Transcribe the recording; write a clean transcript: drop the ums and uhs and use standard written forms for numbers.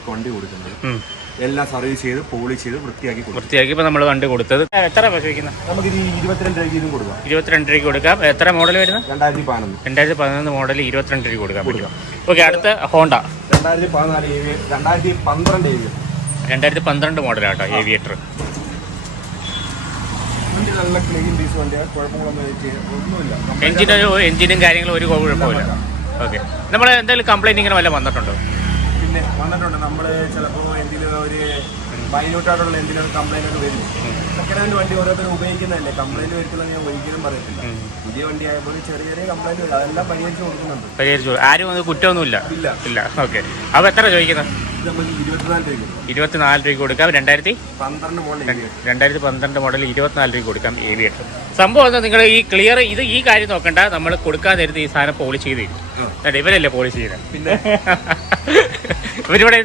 നിങ്ങൾക്ക് വണ്ടി കൊടുക്കുന്നത്. എല്ലാം സർവീസ് ചെയ്ത് പോളിഷ് ചെയ്ത് വൃത്തിയാക്കി ഇപ്പൊ നമ്മൾ വണ്ടി കൊടുത്തത് എത്ര ചോദിക്കുന്നത്? നമുക്ക് 22 രൂപയ്ക്ക് കൊടുക്കാം. 22 രൂപയ്ക്ക് കൊടുക്കാം. എത്ര മോഡൽ വരുന്നത്? 2011 മോഡൽ 22 രൂപയ്ക്ക് കൊടുക്കാൻ പറ്റും. ഓക്കെ, അടുത്ത ഹോണ്ട 2012 മോഡലാട്ടോ ഏവിയേറ്റർ. എഞ്ചിനും കാര്യങ്ങളും ഒരു കുഴപ്പമില്ല. ഓക്കെ, നമ്മൾ എന്തെങ്കിലും കംപ്ലൈന്റ് ഇങ്ങനെ വല്ല വന്നിട്ടുണ്ടോ? പിന്നെ വന്നിട്ടുണ്ട്. നമ്മൾ ചിലപ്പോൾ എന്തെങ്കിലും ഒരു മൈന്യൂട്ടായിട്ടുള്ള എന്തെങ്കിലും കംപ്ലൈന്റ് ഒക്കെ വരും. സെക്കൻഡ് ഹാൻഡ് വണ്ടി ഓരോരുത്തരും ഉപയോഗിക്കുന്നതല്ലേ, കംപ്ലൈന്റ് വരുത്തുള്ള ഞാൻ ഒരിക്കലും പറയത്തില്ല. പുതിയ വണ്ടി ആയപ്പോൾ ചെറിയ കംപ്ലൈന്റ് വരും, അതെല്ലാം പരിഹരിച്ചു കൊടുക്കുന്നുണ്ട്. ആരും അത് കുറ്റമൊന്നുമില്ല. ഇല്ല. ഓക്കെ, അപ്പോൾ എത്ര ചോദിക്കുന്നത്? 24 രൂപയ്ക്ക് കൊടുക്കാം. 2012 മോഡൽ 24 രൂപയ്ക്ക് കൊടുക്കാം ഏവിയേറ്റർ. സംഭവം എന്താ, നിങ്ങൾ ഈ ക്ലിയർ ഈ കാര്യം നോക്കണ്ട. നമ്മൾ കൊടുക്കാൻ നേരത്തെ ഈ സാധനം പോളിഷ് ചെയ്ത് തരും. ഇവരല്ലേ പോളിഷ് ചെയ്യുന്നത്? പിന്നെ ഇവരിവിടെ